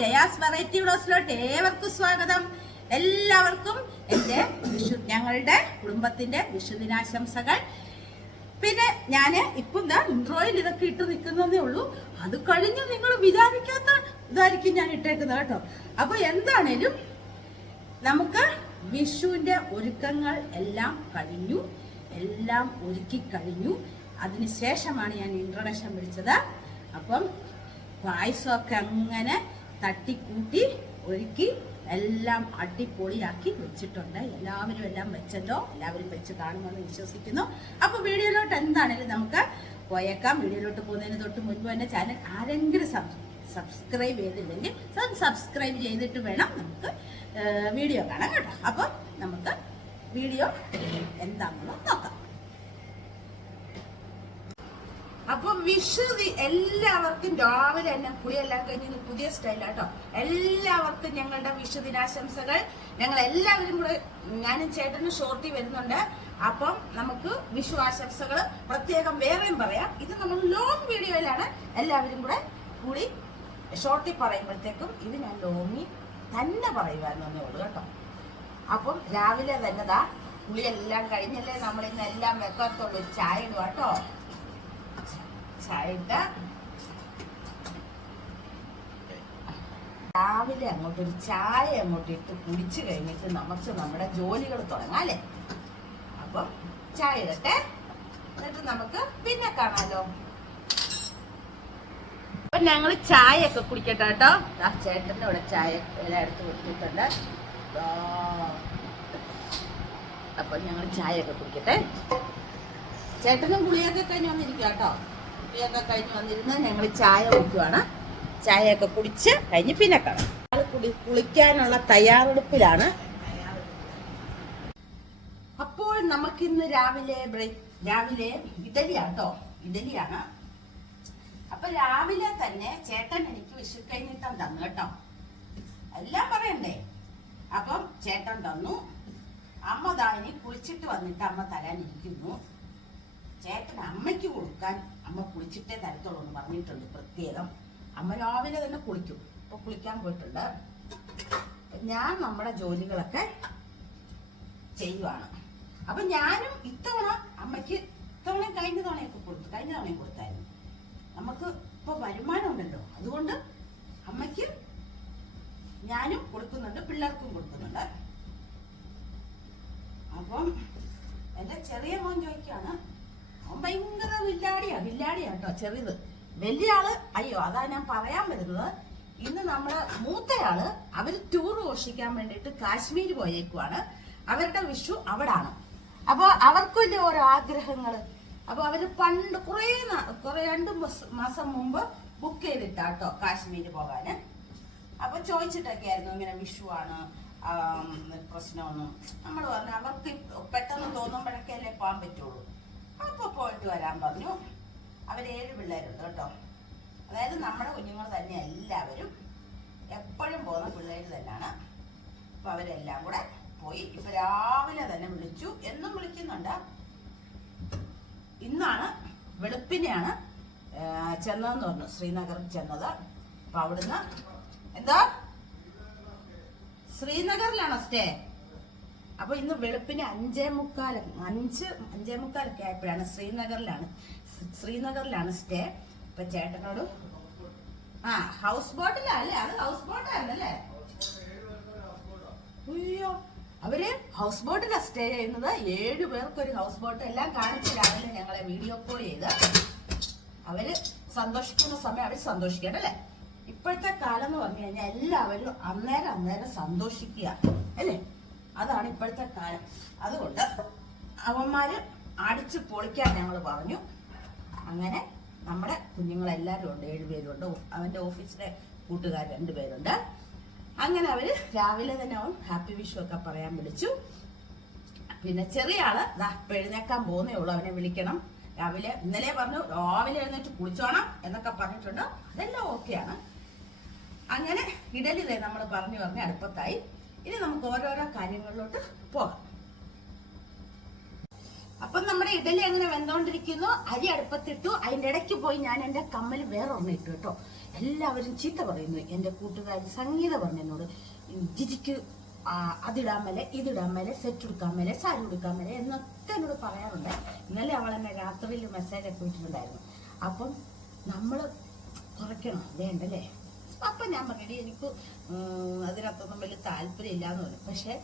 Jaya's variety വ്ലോസിലോട്ട് ഏവർക്കും സ്വാഗതം. എല്ലാവർക്കും എന്റെ വിഷു ഞങ്ങളുടെ കുടുംബത്തിന്റെ വിഷുദിനാശംസകൾ. പിന്നെ ഞാൻ ഇപ്പം ഞാൻ ഇൻട്രോയിൽ ഇതൊക്കെ ഇട്ട് നിൽക്കുന്നതേ ഉള്ളൂ. അത് കഴിഞ്ഞ് നിങ്ങൾ വിചാരിക്കാത്ത ഇതായിരിക്കും ഞാൻ ഇട്ടേക്കുന്നത് കേട്ടോ. അപ്പൊ എന്താണേലും നമുക്ക് വിഷുവിന്റെ ഒരുക്കങ്ങൾ എല്ലാം കഴിഞ്ഞു. എല്ലാം ഒരുക്കി കഴിഞ്ഞു. അതിനുശേഷമാണ് ഞാൻ ഇൻട്രൊഡക്ഷൻ വിളിച്ചത്. അപ്പം പായസമൊക്കെ അങ്ങനെ തട്ടിക്കൂട്ടി ഒരുക്കി എല്ലാം അടിപൊളിയാക്കി വെച്ചിട്ടുണ്ട്. എല്ലാവരും എല്ലാം വെച്ചല്ലോ. എല്ലാവരും വെച്ച് കാണുമെന്ന് വിശ്വസിക്കുന്നു. അപ്പൊ വീഡിയോയിലോട്ട് എന്താണേലും നമുക്ക് പോയേക്കാം. വീഡിയോയിലോട്ട് പോകുന്നതിന് തൊട്ട് മുൻപ് തന്നെ ചാനൽ ആരെങ്കിലും സബ്സ്ക്രൈബ് ചെയ്തില്ലെങ്കിൽ സബ്സ്ക്രൈബ് ചെയ്തിട്ട് വേണം നമുക്ക് വീഡിയോ കാണാൻ കേട്ടോ. അപ്പോൾ നമുക്ക് വീഡിയോ എന്താണെന്ന് നോക്കാം. അപ്പൊ വിശുദി എല്ലാവർക്കും രാവിലെ തന്നെ കുളിയെല്ലാം കഴിഞ്ഞ് പുതിയ സ്റ്റൈലാട്ടോ എല്ലാവർക്കും ഞങ്ങളുടെ വിഷു ദിനാശംസകൾ. ഞങ്ങൾ എല്ലാവരും കൂടെ ഞാനും ചേട്ടനും ഷോർട്ടി വരുന്നുണ്ട്. അപ്പം നമുക്ക് വിഷു ആശംസകൾ പ്രത്യേകം വേറെയും പറയാം. ഇത് നമ്മൾ ലോങ് വീഡിയോയിലാണ് എല്ലാവരും കൂടെ കൂടി ഷോർട്ടി പറയുമ്പോഴത്തേക്കും ഇത് ഞാൻ ലോങ്ങി തന്നെ പറയുമായിരുന്നു ഉള്ളൂ കേട്ടോ. അപ്പം രാവിലെ തന്നെ ദാ കുളിയെല്ലാം കഴിഞ്ഞല്ലേ നമ്മൾ ഇന്ന് എല്ലാം വെക്കാത്തുള്ളൂ. ചായ ഇടുക കേട്ടോ ചായ രാവിലെ അങ്ങോട്ട് ഒരു ചായ അങ്ങോട്ട് ഇട്ട് കുടിച്ചു കഴിഞ്ഞിട്ട് നമുക്ക് നമ്മുടെ ജോലികൾ തുടങ്ങാം അല്ലേ? അപ്പം ചായ ഇടട്ടെ. എന്നിട്ട് നമുക്ക് പിന്നെ കാണാലോ. അപ്പൊ ഞങ്ങൾ ചായ ഒക്കെ കുടിക്കട്ടെ കേട്ടോ. ആ ചേട്ടന്റെ ഇവിടെ ചായ എല്ലാം എടുത്ത് കൊടുത്തിട്ടുണ്ട്. അപ്പൊ ഞങ്ങൾ ചായ ഒക്കെ കുടിക്കട്ടെ. ചേട്ടനും കുളിയൊക്കെ കഴിഞ്ഞ് വന്നിരിക്കാം കേട്ടോ. കുളിയൊക്കെ കഴിഞ്ഞ് വന്നിരുന്ന് ഞങ്ങൾ ചായ കുടിക്കുവാണ്. ചായയൊക്കെ കുടിച്ച് കഴിഞ്ഞ് പിന്നെ കാണാം കുടി കുളി കുളിക്കാനുള്ള തയ്യാറെടുപ്പിലാണ്. അപ്പോൾ നമുക്കിന്ന് രാവിലെ രാവിലെ ഇഡലിയാണ് കേട്ടോ ഇഡലിയാണ്. അപ്പൊ രാവിലെ തന്നെ ചേട്ടൻ എനിക്ക് വിഷു കഴിഞ്ഞിട്ടം തന്നു കേട്ടോ. എല്ലാം പറയണ്ടേ? അപ്പം ചേട്ടൻ തന്നു. അമ്മ ദാ ഇനി കുളിച്ചിട്ട് വന്നിട്ട് അമ്മ തരാനിരിക്കുന്നു. ചേട്ടൻ അമ്മയ്ക്ക് കൊടുക്കാൻ അമ്മ കുളിച്ചിട്ടേ തരത്തുള്ളൂ എന്ന് പറഞ്ഞിട്ടുണ്ട് പ്രത്യേകം. അമ്മ രാവിലെ തന്നെ കുളിക്കും. ഇപ്പൊ കുളിക്കാൻ പോയിട്ടുണ്ട്. ഞാൻ നമ്മുടെ ജോലികളൊക്കെ ചെയ്യുവാണ്. അപ്പൊ ഞാനും ഇത്തവണ അമ്മയ്ക്ക് ഇത്തവണ കഴിഞ്ഞ തവണയൊക്കെ കൊടുത്തു. കഴിഞ്ഞ തവണയും കൊടുത്തായിരുന്നു. നമുക്ക് ഇപ്പൊ വരുമാനം ഉണ്ടല്ലോ. അതുകൊണ്ട് അമ്മയ്ക്ക് ഞാനും കൊടുക്കുന്നുണ്ട് പിള്ളേർക്കും കൊടുക്കുന്നുണ്ട്. അപ്പം എന്റെ ചെറിയ മോൻ ചോദിക്കാണ് അവൻ ഭയങ്കര വില്ലാടിയാ വില്ലാടിയാ കേട്ടോ ചെറിയത്. വലിയ ആൾ അയ്യോ അതാ ഞാൻ പറയാൻ വരുന്നത്. ഇന്ന് നമ്മൾ മൂത്തയാൾ അവർ ടൂർ ഘോഷിക്കാൻ വേണ്ടിട്ട് കാശ്മീർ പോയേക്കുവാണ്. അവരുടെ വിഷു അവിടാണ്. അപ്പൊ അവർക്കില്ല ഓരോ ആഗ്രഹങ്ങൾ അപ്പൊ അവർ പണ്ട് കുറേ കുറെ രണ്ട് മാസം മുമ്പ് ബുക്ക് ചെയ്തിട്ടാട്ടോ കാശ്മീർ പോകാന്. അപ്പൊ ചോദിച്ചിട്ടൊക്കെ ആയിരുന്നു ഇങ്ങനെ വിഷു ആണ് പ്രശ്നമൊന്നും. നമ്മൾ പറഞ്ഞു അവർക്ക് പെട്ടെന്ന് തോന്നുമ്പോഴൊക്കെ അല്ലേ പോകാൻ പറ്റുള്ളൂ. അപ്പൊ പോയിട്ട് വരാൻ പറഞ്ഞു. അവർ ഏഴ് പിള്ളേരുണ്ട് കേട്ടോ. അതായത് നമ്മുടെ കുഞ്ഞുങ്ങൾ തന്നെ എല്ലാവരും എപ്പോഴും പോകുന്ന പിള്ളേർ തന്നെയാണ്. അപ്പൊ അവരെല്ലാം കൂടെ പോയി ഇപ്പൊ രാവിലെ തന്നെ വിളിച്ചു. എന്നും വിളിക്കുന്നുണ്ട്. ഇന്നാണ് വെളുപ്പിനെയാണ് ചെന്നതെന്ന് പറഞ്ഞു. ശ്രീനഗറിൽ ചെന്നത്. അപ്പൊ അവിടുന്ന് എന്താ? ശ്രീനഗറിലാണോ സ്റ്റേ? അപ്പൊ ഇന്ന് വെളുപ്പിന് അഞ്ചേ മുക്കാൽ അഞ്ച് അഞ്ചേ മുക്കാലൊക്കെ ആയപ്പോഴാണ് ശ്രീനഗറിലാണ്. ശ്രീനഗറിലാണ് സ്റ്റേ. ഇപ്പൊ ചേട്ടനോട് ആ ഹൗസ് ബോട്ടിലാ അല്ലേ? അത് ഹൗസ് ബോട്ടായിരുന്നല്ലേ അയ്യോ അവർ ഹൗസ് ബോട്ടിലാണ് സ്റ്റേ ചെയ്യുന്നത്. ഏഴു പേർക്ക് ഒരു ഹൗസ് ബോട്ട് എല്ലാം കാണിച്ചു രാവിലെ ഞങ്ങളെ വീഡിയോ കോൾ ചെയ്ത് അവർ സന്തോഷിക്കുന്ന സമയം അവർ സന്തോഷിക്കണം അല്ലേ? ഇപ്പോഴത്തെ കാലം എന്ന് പറഞ്ഞു കഴിഞ്ഞാൽ എല്ലാവരും അന്നേരം അന്നേരം സന്തോഷിക്കുക അല്ലേ? അതാണ് ഇപ്പോഴത്തെ കാലം. അതുകൊണ്ട് അവന്മാര് അടിച്ച് പൊളിക്കാൻ ഞങ്ങൾ പറഞ്ഞു. അങ്ങനെ നമ്മുടെ കുഞ്ഞുങ്ങളെല്ലാവരും ഉണ്ട് ഏഴുപേരുണ്ട് അവന്റെ ഓഫീസിലെ കൂട്ടുകാർ രണ്ടുപേരുണ്ട് അങ്ങനെ അവർ രാവിലെ തന്നെ അവൻ ഹാപ്പി വിഷു ഒക്കെ പറയാൻ വിളിച്ചു. പിന്നെ ചെറിയ ആൾ ദാ എഴുന്നേക്കാൻ പോകുന്നേ ഉള്ളൂ അവനെ വിളിക്കണം. രാവിലെ ഇന്നലെ പറഞ്ഞു രാവിലെ എഴുന്നേറ്റ് കുളിച്ചോണം എന്നൊക്കെ പറഞ്ഞിട്ടുണ്ട്. അതെല്ലാം ഓക്കെയാണ്. അങ്ങനെ ഇഡലി നമ്മൾ പറഞ്ഞു പറഞ്ഞ് അടുപ്പത്തായി. ഇനി നമുക്ക് ഓരോരോ കാര്യങ്ങളിലോട്ട് പോകാം. അപ്പം നമ്മുടെ ഇഡലി അങ്ങനെ വെന്തോണ്ടിരിക്കുന്നു? അരി അടുപ്പത്തിട്ടു. അതിന്റെ ഇടയ്ക്ക് പോയി ഞാൻ എന്റെ കമ്മൽ വേറെ ഒന്നിട്ടു കേട്ടോ. എല്ലാവരും ചീത്ത പറയുന്നു. എന്റെ കൂട്ടുകാർ സംഗീത പറഞ്ഞു എന്നോട് ജിജിക്ക് അതിടാൻ മേലെ ഇതിടാൻ മേലെ സെറ്റ് എടുക്കാൻ മേലെ സാരി എടുക്കാൻ മേലെ എന്നൊക്കെ എന്നോട് പറയാറുണ്ട്. ഇന്നലെ അവൾ എന്നെ രാത്രിയിൽ മെസ്സേജ് ഒക്കെ വിട്ടിട്ടുണ്ടായിരുന്നു അപ്പം നമ്മൾ കുറയ്ക്കണം വേണ്ടല്ലേ അപ്പം ഞാൻ പറഞ്ഞു എനിക്ക് അതിനകത്തൊന്നും വലിയ താല്പര്യം ഇല്ലാന്ന് പറഞ്ഞു. പക്ഷെ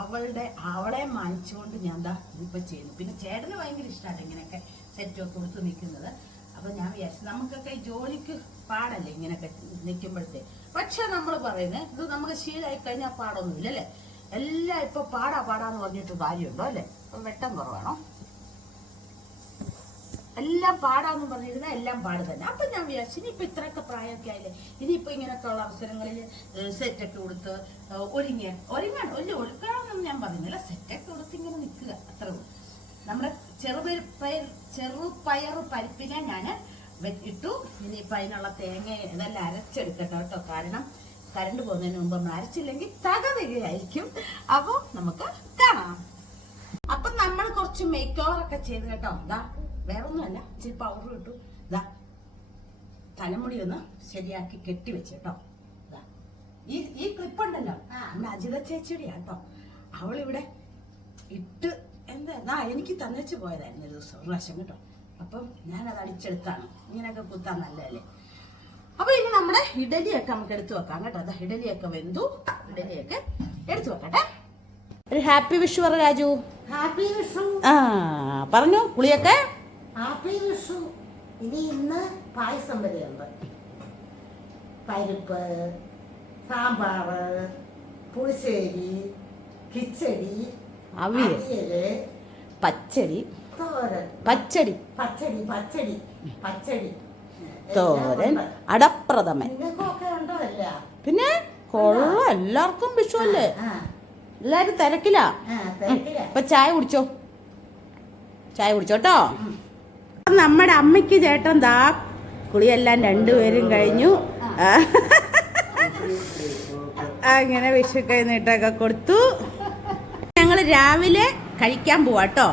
അവളുടെ അവളെ മാനിച്ചുകൊണ്ട് ഞാൻ എന്താ ഇപ്പൊ ചെയ്യുന്നു. പിന്നെ ചേട്ടന് ഭയങ്കര ഇഷ്ടമാണ് ഇങ്ങനെയൊക്കെ സെറ്റ് ഒക്കെ കൊടുത്ത് നിൽക്കുന്നത്. അപ്പൊ ഞാൻ വിചാരിച്ചു നമുക്കൊക്കെ ഈ ജോലിക്ക് പാടല്ലേ ഇങ്ങനെയൊക്കെ നിൽക്കുമ്പോഴത്തെ. പക്ഷെ നമ്മൾ പറയുന്നത് ഇത് നമുക്ക് ശീലമായി കഴിഞ്ഞാൽ പാടൊന്നുമില്ല അല്ലേ? എല്ലാം ഇപ്പൊ പാടാ പാടാന്ന് പറഞ്ഞിട്ട് കാര്യമുണ്ടോ അല്ലേ? വെട്ടം കുറവാണോ? എല്ലാം പാടാന്ന് പറഞ്ഞിരുന്ന എല്ലാം പാട് തന്നെ അപ്പൊ ഞാൻ വിചാരിച്ചു ഇനിയിപ്പൊ ഇത്രയൊക്കെ പ്രായമൊക്കെ ആയില്ലേ? ഇനിയിപ്പോ ഇങ്ങനെയൊക്കെ ഉള്ള അവസരങ്ങളിൽ സെറ്റൊക്കെ കൊടുത്ത് ഒരുങ്ങിയ ഒരുങ്ങാണ് വലിയ ഒഴുക്കാണെന്നൊന്നും ഞാൻ പറഞ്ഞില്ല. സെറ്റൊക്കെ കൊടുത്ത് ഇങ്ങനെ നിൽക്കുക അത്ര നമ്മുടെ ചെറുപയർ പയർ ചെറുപയർ പരിപ്പിനെ ഞാൻ ഇട്ടു. ഇനിയിപ്പൊ അതിനുള്ള തേങ്ങ ഇതെല്ലാം അരച്ചെടുക്കട്ടോ കേട്ടോ. കാരണം കരണ്ട് പോകുന്നതിന് മുമ്പ് നമ്മൾ അരച്ചില്ലെങ്കിൽ തകരുകയായിരിക്കും അപ്പൊ നമുക്ക് കാണാം. അപ്പൊ നമ്മൾ കുറച്ച് മേക്ക് ഓവർ ഒക്കെ ചെയ്ത് കേട്ടോ. ഇതാ വേറെ ഒന്നുമല്ല ഇച്ചിരി പൗഡർ ഇട്ടു. ഇതാ തലമുടി ഒന്ന് ശരിയാക്കി കെട്ടി വെച്ച് കേട്ടോ. ദാ. ഈ ഈ ക്ലിപ്പ് ഉണ്ടല്ലോ നമ്മുടെ അജിത ചേച്ചിയുടെ കേട്ടോ. അവളിവിടെ ഇട്ട് എന്താ ആ എനിക്ക് തന്നേച്ച് പോയതായിരുന്നു ഒരു ദിവസം ഒരു പ്രാവശ്യം കേട്ടോ. അപ്പം ഞാനത് അടിച്ചെടുത്താണ്. ഇങ്ങനെയൊക്കെ കുത്താൻ നല്ലതല്ലേ. അപ്പൊ ഇനി നമ്മുടെ ഇഡലിയൊക്കെ നമുക്ക് എടുത്തു വെക്കാം കേട്ടോ. അതാ ഇഡലിയൊക്കെ വെന്തു. ഇഡലിയൊക്കെ എടുത്തു വെക്കട്ടെ. ഒരു ഹാപ്പി വിഷു പറ രാജു. ഹാപ്പി വിഷു. ആ പറഞ്ഞു പുളിയൊക്കെ. ഹാപ്പി വിഷു. ഇനി ഇന്ന് പായസം വരെയുണ്ട് പരിപ്പ് സാമ്പാർ പുളിശ്ശേരി കിച്ചടി. അവിയൽ പച്ചടി. തോരൻ. പച്ചടി. പച്ചടി പച്ചടി പച്ചടി. തോരൻ അടപ്രഥമൻ. നിങ്ങൾക്കൊക്കെ ഉണ്ടോ അല്ല പിന്നെ കൊള്ള. എല്ലാവർക്കും വിഷു അല്ലേ? എല്ലാരും തിരക്കിലാ? ഇപ്പൊ ചായ കുടിച്ചോ? ചായ കുടിച്ചോട്ടോ നമ്മുടെ അമ്മയ്ക്ക് ചേട്ടൻ ദാ കുളിയെല്ലാം രണ്ടുപേരും കഴിഞ്ഞു. അങ്ങനെ വിഷു കഴിഞ്ഞിട്ടൊക്കെ നീട്ടൊക്കെ കൊടുത്തു. ഞങ്ങൾ രാവിലെ കഴിക്കാൻ പോവാട്ടോ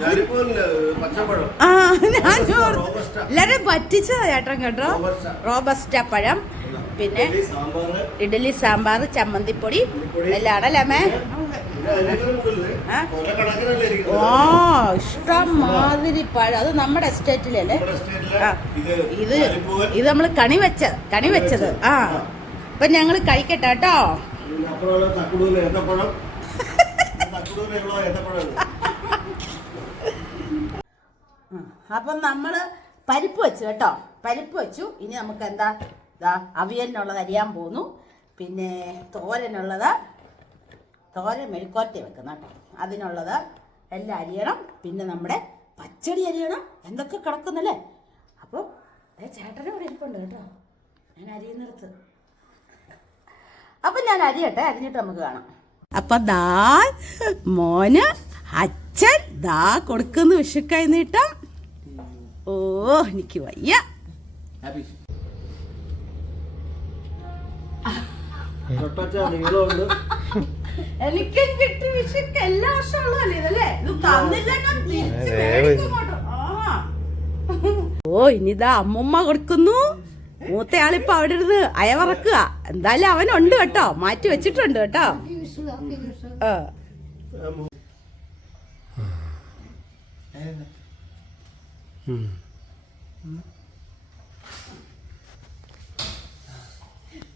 കേട്ടോ ആ ഞാൻ. എല്ലാരും പറ്റിച്ചതാ ചേട്ടൻ കേട്ടോ. റോബസ്റ്റ. പഴം. പിന്നെ ഇഡലി സാമ്പാർ ചമ്മന്തിപ്പൊടി. ചമ്മന്തിപ്പൊടി. എല്ലാം ആണല്ലേ അമ്മേ ഓ. ഇഷ്ടം മാതിരി പഴം. അത് നമ്മുടെ എസ്റ്റേറ്റിലല്ലേ. ഇത് ഇത് നമ്മൾ കണി വെച്ചത് കണി വെച്ചത്. ആ. അപ്പൊ ഞങ്ങൾ കഴിക്കട്ടെ കേട്ടോ. അപ്പം നമ്മൾ പരിപ്പ് വെച്ചു കേട്ടോ. പരിപ്പ് വെച്ചു. ഇനി നമുക്ക് എന്താ ഇതാ അവിയലിനുള്ളത് അരിയാൻ പോന്നു. പിന്നെ തോരനുള്ളത് തോരൻ മെഴുക്കോറ്റി വെക്കുന്ന കേട്ടോ. അതിനുള്ളത് എല്ലാം അരിയണം പിന്നെ നമ്മുടെ പച്ചടി അരിയണം എന്തൊക്കെ കിടക്കുന്നല്ലേ? അപ്പോൾ ചേട്ടനും ഇവിടെ ഇരിപ്പുണ്ട് കേട്ടോ. ഞാൻ അരി അരിയുന്നിടത്ത് അപ്പം ഞാൻ അരിയട്ടെ അരിഞ്ഞിട്ട് നമുക്ക് കാണാം. അപ്പം ദാ മോന് അച്ഛൻ ദാ കൊടുക്കുന്നു വിഷുക്കായി നീട്ടം. ഓ എനിക്ക് വയ്യ. തൊട്ടച്ച എനിക്കും കിട്ടി വിഷുക്ക് എല്ലാ വർഷവും ഉള്ളതല്ലേ ഇതല്ലേ ഇത് തന്നില്ലെങ്കിൽ തിരിച്ച് മേടിക്കും ഇങ്ങോട്ട്. ആ. ഓ ഇനിതാ അമ്മുമ്മ കൊടുക്കുന്നു മൂത്തയാളിപ്പോ അവിടെ ഇരുന്ന് അയവറക്കുക എന്തായാലും അവനുണ്ട് കേട്ടോ മാറ്റി വെച്ചിട്ടുണ്ട് കേട്ടോ ആ.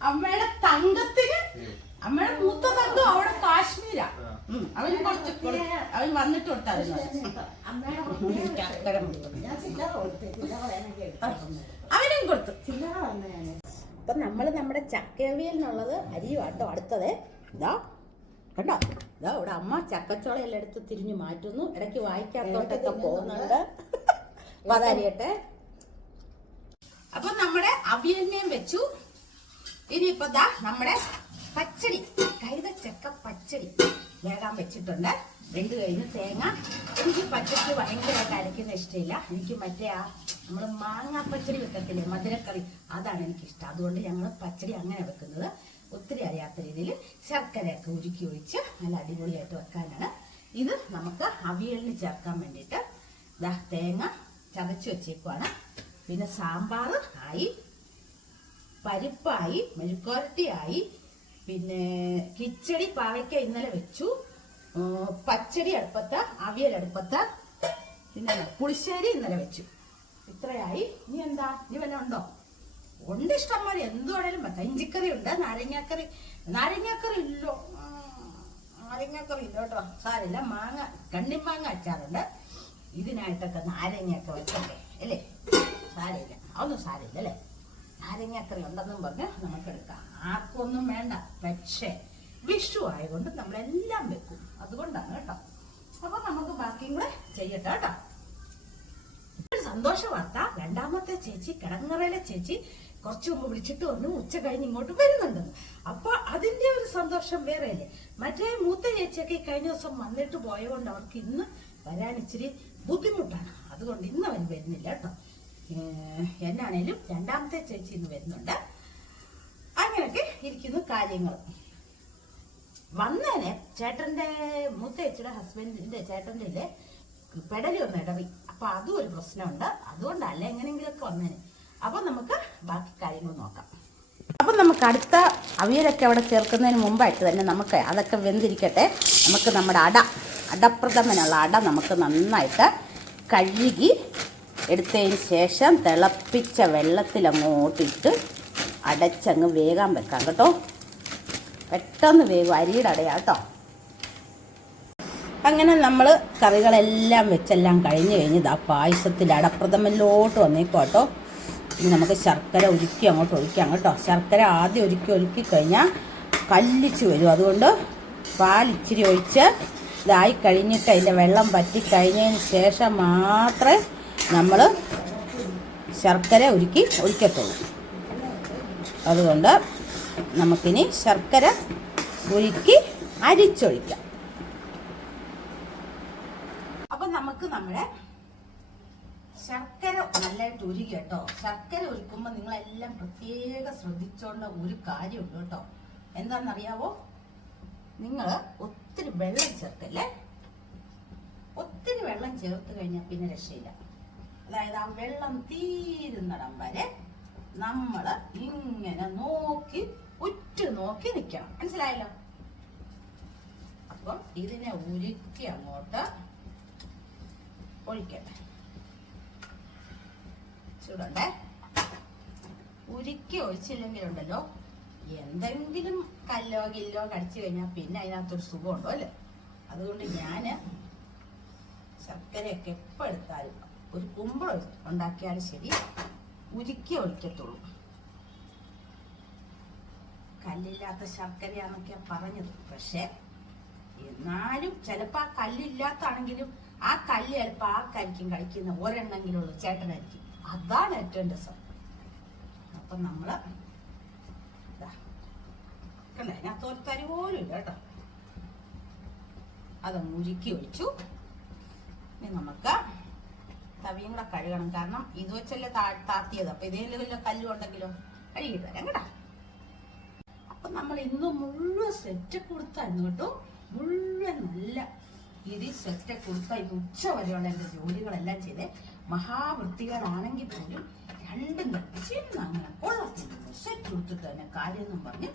അമ്മയുടെ തങ്കത്തിന് അമ്മയുടെ മൂത്ത തങ്കം അവിടെ കാശ്മീരാ. അവൻ അവന് കുറച്ച് അവൻ വന്നിട്ട് കൊടുത്താൽ അമ്മയുടെ പ്രത്യേക വിഷു. ഞാൻ ചില്ലറ കൊടുത്തു ചില്ലറ വേണമെങ്കിൽ എടുത്തോണ്ട് വന്നു. അവനും കൊടുത്തു. അപ്പൊ നമ്മൾ നമ്മൾ നമ്മുടെ ചക്കവിയലിനുള്ളത് അരിയുവാട്ടോ അടുത്തത്. ഇതാ കണ്ടോ? ഇതാ ഇവിടെ അമ്മ ചക്കച്ചോളയെല്ലാം എടുത്ത് തിരിഞ്ഞു മാറ്റുന്നു. ഇടയ്ക്ക് വായിക്കാത്തോട്ടൊക്കെ പോകുന്നുണ്ട്. അപ്പൊ അതരിയട്ടെ അപ്പൊ നമ്മുടെ അവിയലിനെയും വെച്ചു. ഇനിയിപ്പോ ദാ നമ്മുടെ പച്ചടി. കൈതച്ചക്ക പച്ചടി. വേഗം വെച്ചിട്ടുണ്ട്. വെന്ത് കഴിഞ്ഞ് തേങ്ങ. എനിക്ക് പച്ചടി ഭയങ്കരമായിട്ട് അരയ്ക്കുന്ന ഇഷ്ടമില്ല. എനിക്ക് മറ്റേ ആ നമ്മൾ മാങ്ങാ പച്ചടി വെക്കത്തില്ലേ? മധുരക്കറി. അതാണ് എനിക്കിഷ്ടം. അതുകൊണ്ട് ഞങ്ങൾ പച്ചടി അങ്ങനെ വെക്കുന്നത് ഒത്തിരി അറിയാത്ത രീതിയിൽ ശർക്കരയൊക്കെ ഉരുക്കി ഒഴിച്ച് നല്ല അടിപൊളിയായിട്ട് വെക്കാനാണ്. ഇത് നമുക്ക് അവിയലിന് ചേർക്കാൻ വേണ്ടിയിട്ട് ദാ തേങ്ങ ചതച്ച് വെച്ചേക്കുവാണ്. പിന്നെ സാമ്പാർ ആയി പരിപ്പായി മെഴുക്കുരട്ടിയായി പിന്നെ കിച്ചടി പാവയ്ക്ക ഇന്നലെ വെച്ചു. പച്ചടി അടുപ്പത്ത അവിയൽ അടുപ്പത്ത പിന്നെ പുളിശ്ശേരി ഇന്നലെ വെച്ചു. ഇത്രയായി. ഇനി എന്താ? ഇനി വല്ല ഉണ്ടോ? ഉണ്ട് ഇഷ്ടം പോലെ എന്തുവാണേലും പറ്റാം ഇഞ്ചിക്കറി ഉണ്ട് നാരങ്ങാക്കറി. നാരങ്ങാക്കറി ഇല്ലോ. നാരങ്ങാക്കറി ഇല്ല കേട്ടോ. സാരില്ല മാങ്ങ കണ്ണിമാങ്ങ അച്ചാറുണ്ട്. ഇതിനായിട്ടൊക്കെ നാരങ്ങയൊക്കെ വെച്ചോട്ടെ അല്ലേ? സാരമില്ല. അതൊന്നും സാരമില്ല അല്ലേ? നാരങ്ങാക്കറി ഉണ്ടെന്നും പറഞ്ഞ് നമുക്ക് എടുക്കാം ആർക്കൊന്നും വേണ്ട. പക്ഷേ വിഷു ആയതുകൊണ്ട് നമ്മളെല്ലാം വെക്കും. അതുകൊണ്ടാണ് കേട്ടോ. അപ്പൊ നമുക്ക് ബാക്കി കൂടെ ചെയ്യട്ടെ കേട്ടോ. ഒരു സന്തോഷ വാർത്ത. രണ്ടാമത്തെ ചേച്ചി കിടങ്ങറയിലെ ചേച്ചി കുറച്ചു മുമ്പ് വിളിച്ചിട്ട് വന്നു. ഉച്ച കഴിഞ്ഞ് ഇങ്ങോട്ട് വരുന്നുണ്ടെന്ന് അപ്പൊ അതിന്റെ ഒരു സന്തോഷം വേറെയല്ലേ? മറ്റേ മൂത്ത ചേച്ചിയൊക്കെ കഴിഞ്ഞ ദിവസം വന്നിട്ട് പോയതുകൊണ്ട് അവർക്ക് ഇന്ന് വരാൻ ഇച്ചിരി ബുദ്ധിമുട്ടാണ്. അതുകൊണ്ട് ഇന്ന് അവൻ വരുന്നില്ല കേട്ടോ. എന്നാണേലും രണ്ടാമത്തെ ചേച്ചി ഇന്ന് വരുന്നുണ്ട്. അങ്ങനെയൊക്കെ ഇരിക്കുന്നു കാര്യങ്ങൾ. വന്നേനെ ചേട്ടന്റെ മൂത്ത ചേച്ചിയുടെ ഹസ്ബൻഡിന്റെ ചേട്ടന്റെ ഇല്ലേ? പെടലി ഒന്ന് ഇടറി. അപ്പൊ അതും ഒരു പ്രശ്നമുണ്ട്. അതുകൊണ്ടല്ല എങ്ങനെയെങ്കിലുമൊക്കെ വന്നേനെ. അപ്പൊ നമുക്ക് ബാക്കി കാര്യങ്ങൾ നോക്കാം. അപ്പം നമുക്ക് അടുത്ത അവിയലൊക്കെ അവിടെ ചേർക്കുന്നതിന് മുമ്പായിട്ട് തന്നെ നമുക്ക് അതൊക്കെ വെന്തിരിക്കട്ടെ. നമുക്ക് നമ്മുടെ അട അടപ്രഥമനുള്ള അട നമുക്ക് നന്നായിട്ട് കഴുകി എടുത്തതിന് ശേഷം തിളപ്പിച്ച വെള്ളത്തിൽ അങ്ങോട്ടിട്ട് അടച്ചങ്ങ് വേഗം വെക്കാം കേട്ടോ. പെട്ടെന്ന് വേഗം അരിയുടെ അടയാ കേട്ടോ. അങ്ങനെ നമ്മൾ കറികളെല്ലാം വെച്ചെല്ലാം കഴിഞ്ഞ് കഴിഞ്ഞ് ഇതാ പായസത്തിൽ അടപ്രഥമനിലോട്ട് വന്നേക്കും കേട്ടോ. ഇനി നമുക്ക് ശർക്കര ഉരുക്കി അങ്ങോട്ട് ഒഴിക്കാം കേട്ടോ. ശർക്കര ആദ്യം ഒരുക്കി ഒരുക്കി കഴിഞ്ഞാൽ കല്ലിച്ച് വരും. അതുകൊണ്ട് പാൽ ഇച്ചിരി ഒഴിച്ച് ഇതായി കഴിഞ്ഞിട്ട് അതിന്റെ വെള്ളം പറ്റി കഴിഞ്ഞതിന് ശേഷം മാത്രമേ നമ്മൾ ശർക്കര ഉരുക്കി ഒഴിക്കത്തുള്ളൂ അതുകൊണ്ട് നമുക്കിനി ശർക്കര ഉരുക്കി അരിച്ചൊഴിക്കാം. അപ്പം നമുക്ക് നമ്മുടെ ശർക്കര നല്ലതായിട്ട് ഉരുകി കേട്ടോ. ശർക്കര ഉരുക്കുമ്പോൾ നിങ്ങളെല്ലാം പ്രത്യേക ശ്രദ്ധിച്ചോണ്ട ഒരു കാര്യമുണ്ട് കേട്ടോ. എന്താണെന്നറിയാവോ? നിങ്ങൾ ഒത്തിരി വെള്ളം ചേർക്കല്ലേ? ഒത്തിരി വെള്ളം ചേർത്ത് കഴിഞ്ഞാൽ പിന്നെ രക്ഷയില്ല. അതായത് ആ വെള്ളം തീരുന്നിടം വരെ നമ്മൾ ഇങ്ങനെ നോക്കി ഉറ്റു നോക്കി നിൽക്കണം മനസ്സിലായല്ലോ? അപ്പം ഇതിനെ ഉരുക്കി അങ്ങോട്ട് ഒഴിക്കട്ടെ. ചൂടണ്ടേ? ഉരുക്കി ഒഴിച്ചില്ലെങ്കിലുണ്ടല്ലോ എന്തെങ്കിലും കല്ലോ കില്ലോ കടിച്ചു കഴിഞ്ഞാൽ പിന്നെ അതിനകത്തൊരു സുഖമുണ്ടോ അല്ലേ? അതുകൊണ്ട് ഞാൻ ശർക്കരയൊക്കെ എപ്പോൾ എടുത്താലും ഒരു കുമ്പളം ഉണ്ടാക്കിയാലും ശരി. ഉരുക്കി ഒഴിക്കത്തുള്ളൂ. കല്ലില്ലാത്ത ശർക്കരയാണെന്നൊക്കെ പറഞ്ഞത്. പക്ഷേ എന്നാലും ചിലപ്പോൾ ആ കല്ലില്ലാത്താണെങ്കിലും ആ കല്ല് ചിലപ്പോൾ ആ കരിക്കും കഴിക്കുന്ന ഒരെണ്ണെങ്കിലും ഉള്ളു ചേട്ടനായിരിക്കും. അതാണ് ഏറ്റവും രസം. അപ്പം നമ്മൾ കണ്ടേ? പോലും ഇല്ല കേട്ടോ. അതങ്ങ് ഉരുക്കി ഒഴിച്ചു. ഇനി നമുക്ക് തവിയും കൂടെ കഴുകണം. കാരണം ഇത് വെച്ചല്ലേ താ- താത്തിയത്. അപ്പൊ ഇതേലും കല്ലും ഉണ്ടെങ്കിലോ? കഴുകി വരാം കേട്ടോ. അപ്പൊ നമ്മൾ ഇന്ന് മുഴുവൻ സെറ്റ് കൊടുത്തായിരുന്നു കേട്ടോ. മുഴുവൻ നല്ല ഇരി സെറ്റ് കൊടുത്ത ഇത് ഉച്ച വരെയുള്ള എന്റെ ജോലികളെല്ലാം ചെയ്ത് മഹാവൃത്തികളാണെങ്കിൽ പോലും രണ്ടും കൽപ്പിച്ച് അങ്ങനെ കൊള്ളത്തില്ല സെറ്റ് കൊടുത്തിട്ട് തന്നെ കാര്യമെന്നും പറഞ്ഞ്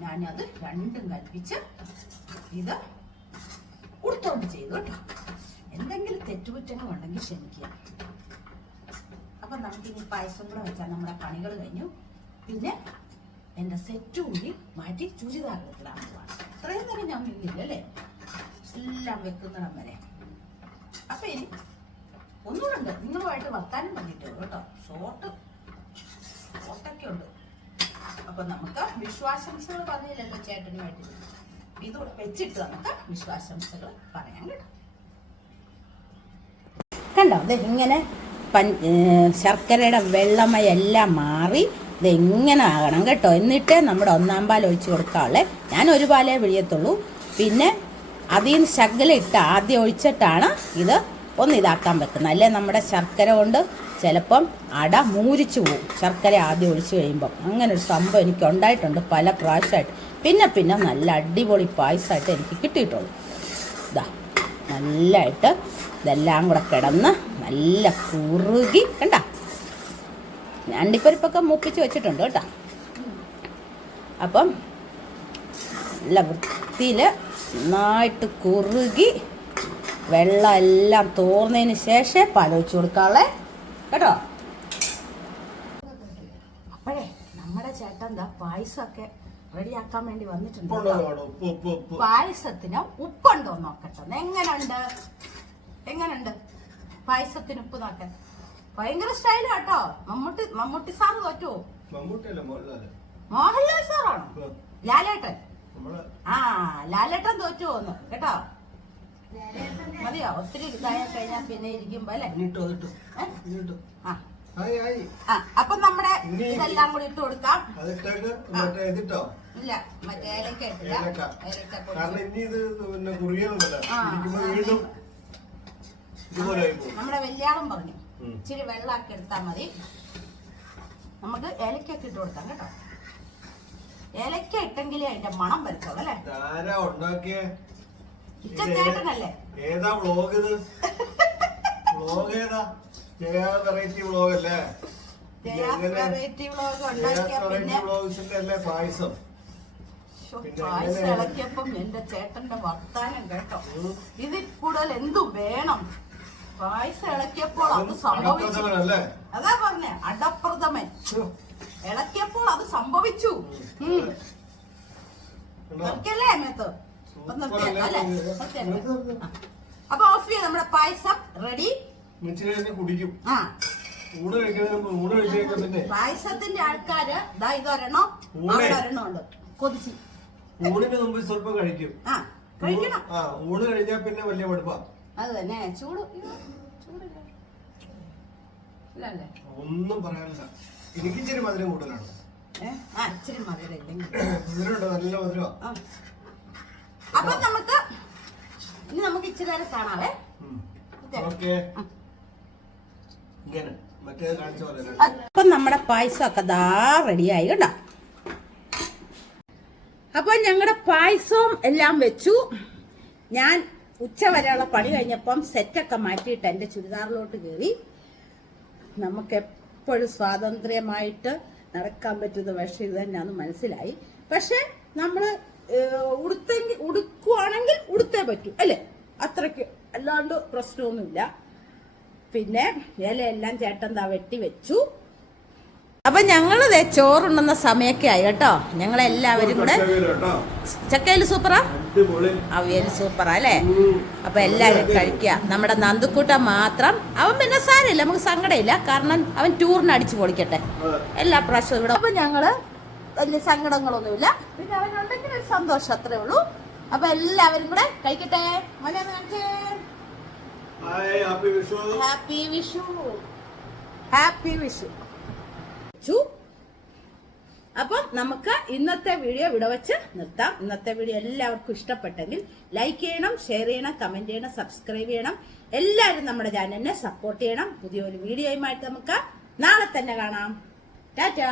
ഞാനത് രണ്ടും കൽപ്പിച്ച് ഇത് കൊടുത്തോണ്ട് ചെയ്തു കേട്ടോ. എന്തെങ്കിലും തെറ്റുകുറ്റങ്ങൾ ഉണ്ടെങ്കിൽ ക്ഷമിക്കുക. അപ്പൊ നമുക്ക് ഇനി പായസം കൂടെ വെച്ചാൽ നമ്മുടെ പണികൾ കഴിഞ്ഞു. പിന്നെ എന്റെ സെറ്റ് കൂടി മാറ്റി ചുരിദാറിടാൻ പോവാണ്. ഇത്രയും തന്നെ ഞാൻ നിന്നില്ല അല്ലേ? എല്ലാം വെക്കുന്നിടം വരെ. അപ്പൊ ഇനി ഒന്നുകൂടെ നിങ്ങളുമായിട്ട് വർത്താനം പറഞ്ഞിട്ടുള്ളൂ കേട്ടോ. ഷോർട്ട് ഷോർട്ടൊക്കെ ഉണ്ട്. അപ്പൊ നമുക്ക് വിശ്വാസംസകൾ പറഞ്ഞില്ലല്ലോ ചേട്ടനുമായിട്ട്. ഇത് വെച്ചിട്ട് നമുക്ക് വിശ്വാസംസകൾ പറയാൻ കേട്ടോ. കണ്ടോ? ഇത് ഇങ്ങനെ പൻ ശർക്കരയുടെ വെള്ളമയെല്ലാം മാറി ഇതെങ്ങനെ ആകണം കേട്ടോ. എന്നിട്ട് നമ്മുടെ ഒന്നാം പാൽ ഒഴിച്ച് കൊടുക്കാവുള്ളേ. ഞാൻ ഒരു പാലേ പിഴിയത്തുള്ളൂ. പിന്നെ അതിൽ നിന്ന് ശകലിട്ട് ആദ്യം ഒഴിച്ചിട്ടാണ് ഇത് ഒന്ന് ഇതാക്കാൻ വെക്കുന്നത്. അല്ലേ നമ്മുടെ ശർക്കര കൊണ്ട് ചിലപ്പം അട മൂരിച്ചു പോകും ശർക്കര ആദ്യം ഒഴിച്ചു കഴിയുമ്പം. അങ്ങനെ ഒരു സംഭവം എനിക്ക് ഉണ്ടായിട്ടുണ്ട് പല പ്രാവശ്യമായിട്ട്. പിന്നെ പിന്നെ നല്ല അടിപൊളി പായസമായിട്ട് എനിക്ക് കിട്ടിയിട്ടുള്ളൂ. ഇതാ നല്ലതായിട്ട് ഇതെല്ലാം കൂടെ കിടന്ന് നല്ല കുറുകി കണ്ട? ഞണ്ടിപ്പരിപ്പൊക്കെ മൂപ്പിച്ച് വെച്ചിട്ടുണ്ട് കേട്ടോ. അപ്പം നല്ല വൃത്തിയിൽ നന്നായിട്ട് കുറുകി വെള്ളം എല്ലാം തോർന്നതിന് ശേഷം പാലൊഴിച്ചു കൊടുക്കാളെ കേട്ടോ? അപ്പോഴേ നമ്മുടെ ചേട്ടൻ എന്താ പായസമൊക്കെ റെഡിയാക്കാൻ വേണ്ടി വന്നിട്ടുണ്ട് പായസത്തിന് ഉപ്പുണ്ടോ നോക്കട്ടെ. എങ്ങനുണ്ട്? എങ്ങനുണ്ട്? പായസത്തിന് ഉപ്പ് നോക്കാൻ. ഭയങ്കര സ്റ്റൈലാ കേട്ടോ മമ്മൂട്ടി മമ്മൂട്ടി സാറ് തോറ്റോ മമ്മൂട്ടിയല്ല മോഹൻലാൽ? മോഹൻലാൽ സാറാണ്? ലാലേട്ടൻ. ആ ലാലേട്ടൻ തോറ്റു പോന്നു കേട്ടോ? മതിയോ? ഒത്തിരി ഇതായ കഴിഞ്ഞാൽ പിന്നെ ഇരിക്കുമ്പോ അല്ലേ? ആ. അപ്പൊ നമ്മുടെ ഇതെല്ലാം കൂടി ഇട്ട് കൊടുക്കാം. ഇല്ല മറ്റേ ഏലക്ക ഇട്ടില്ല. ഏലക്ക. നമ്മുടെ വലിയാളും പറഞ്ഞു. ഇച്ചിരി വെള്ളമാക്കി എടുത്താൽ മതി. നമുക്ക് ഏലക്കൊക്കെ ഇട്ട് കൊടുക്കാം കേട്ടോ. ഏലക്ക ഇട്ടെങ്കിലേ അതിന്റെ മണം വരത്തുള്ളൂ അല്ലേ? ആരാ ഉണ്ടാക്കിയേ? ഇച്ച ചേട്ടനല്ലേ? ഏതാ വ്ളോഗ് ഇത്? വ്ളോഗ് ഏതാ? ജയ വെറൈറ്റി വ്ളോഗ് അല്ലേ? ജയാസ് വെറൈറ്റി വ്ളോഗ് ഉണ്ടാക്കിയ പിന്നെ വ്ളോഗ്സിന്റെ അല്ലേ പായസം? ഇളക്കിയപ്പം എന്റെ ചേട്ടന്റെ വർത്താനം കേട്ടോ. ഇതിൽ കൂടുതൽ എന്തു വേണം? പായസം ഇളക്കിയപ്പോൾ അത് സംഭവിച്ചു. അതാ പറഞ്ഞ അടപ്രഥമൻ. ഇളക്കിയപ്പോൾ അത് സംഭവിച്ചു. നിർക്കല്ലേ അമ്മയത്ത് അപ്പൊ ഓഫ് ചെയ്യാം നമ്മുടെ പായസം റെഡി കുടിക്കും. ആ. പായസത്തിന്റെ ആൾക്കാര് ദാ ഇതൊരെണ്ണം ഒരെണ്ണം ഉണ്ട്. കൊതിച്ച്. ഊണിന് മുമ്പ് സ്വല്പം കഴിക്കും. ആ കഴിക്കണം. ഊണ് കഴിഞ്ഞാൽ പിന്നെ വലിയ വെടുപ്പാ അത് തന്നെ ചൂട് ചൂടില്ല. ഇല്ലല്ലേ? ഒന്നും പറയാനില്ല. എനിക്ക് ഇച്ചിരി മധുരം കൂടുതലാണ്. ആ ഇച്ചിരി മധുരം ഇല്ലെങ്കിൽ. മധുരമുണ്ട് നല്ല മധുരമാ ആ. അപ്പൊ നമുക്ക് ഇനി നമുക്ക് ഇച്ചിരി നേരം കാണാവേ അപ്പൊ നമ്മുടെ പായസമൊക്കെ ദാ റെഡിയായി കേട്ടോ. അപ്പൊ ഞങ്ങളുടെ പായസവും എല്ലാം വെച്ചു. ഞാൻ ഉച്ച വരെയുള്ള പണി കഴിഞ്ഞപ്പം സെറ്റൊക്കെ മാറ്റിയിട്ട് എന്റെ ചുരിദാറിലോട്ട് കയറി. നമുക്ക് എപ്പോഴും സ്വാതന്ത്ര്യമായിട്ട് നടക്കാൻ പറ്റുന്ന വേഷം ഇത് തന്നെയാണെന്ന് മനസ്സിലായി. പക്ഷെ നമ്മൾ ഉടുത്തെങ്കിൽ ഉടുക്കുവാണെങ്കിൽ ഉടുത്തേ പറ്റൂ അല്ലേ? അത്രയ്ക്ക് അല്ലാണ്ട് പ്രശ്നമൊന്നുമില്ല. പിന്നെ ഇലയെല്ലാം ചേട്ടൻ താ വെട്ടി വെച്ചു. അപ്പൊ ഞങ്ങൾ ദേ ചോറുണ്ണുന്ന സമയൊക്കെ ആയി കേട്ടോ. ഞങ്ങളെല്ലാവരും കൂടെ ചക്കയിൽ ചക്കയിൽ സൂപ്പറാ? അവിയൽ സൂപ്പറാ അല്ലേ. അപ്പൊ എല്ലാവരും കഴിക്കുക നമ്മുടെ നന്ദുക്കൂട്ട മാത്രം അവൻ പിന്നെ സാരമില്ല നമുക്ക് സങ്കടമില്ല. കാരണം അവൻ ടൂറിന് അടിച്ചു പൊളിക്കട്ടെ. എല്ലാ പ്രാവശ്യവും ഇവിടെ അപ്പൊ ഞങ്ങൾ വലിയ സങ്കടങ്ങളൊന്നുമില്ല. പിന്നെ അവനുണ്ടെങ്കിൽ ഒരു സന്തോഷം അത്രേ ഉള്ളൂ. അപ്പൊ എല്ലാവരും കൂടെ കഴിക്കട്ടെ. മോനെ happy Vishu. Happy Vishu. Happy Vishu. ചു അപ്പം നമുക്ക് ഇന്നത്തെ വീഡിയോ ഇവിടെ വെച്ച് നിർത്താം. ഇന്നത്തെ വീഡിയോ എല്ലാവർക്കും ഇഷ്ടപ്പെട്ടെങ്കിൽ ലൈക്ക് ചെയ്യണം ഷെയർ ചെയ്യണം കമന്റ് ചെയ്യണം സബ്സ്ക്രൈബ് ചെയ്യണം. എല്ലാവരും നമ്മുടെ ചാനലിനെ സപ്പോർട്ട് ചെയ്യണം. പുതിയൊരു വീഡിയോയുമായിട്ട് നമുക്ക് നാളെ തന്നെ കാണാം. ടാറ്റാ!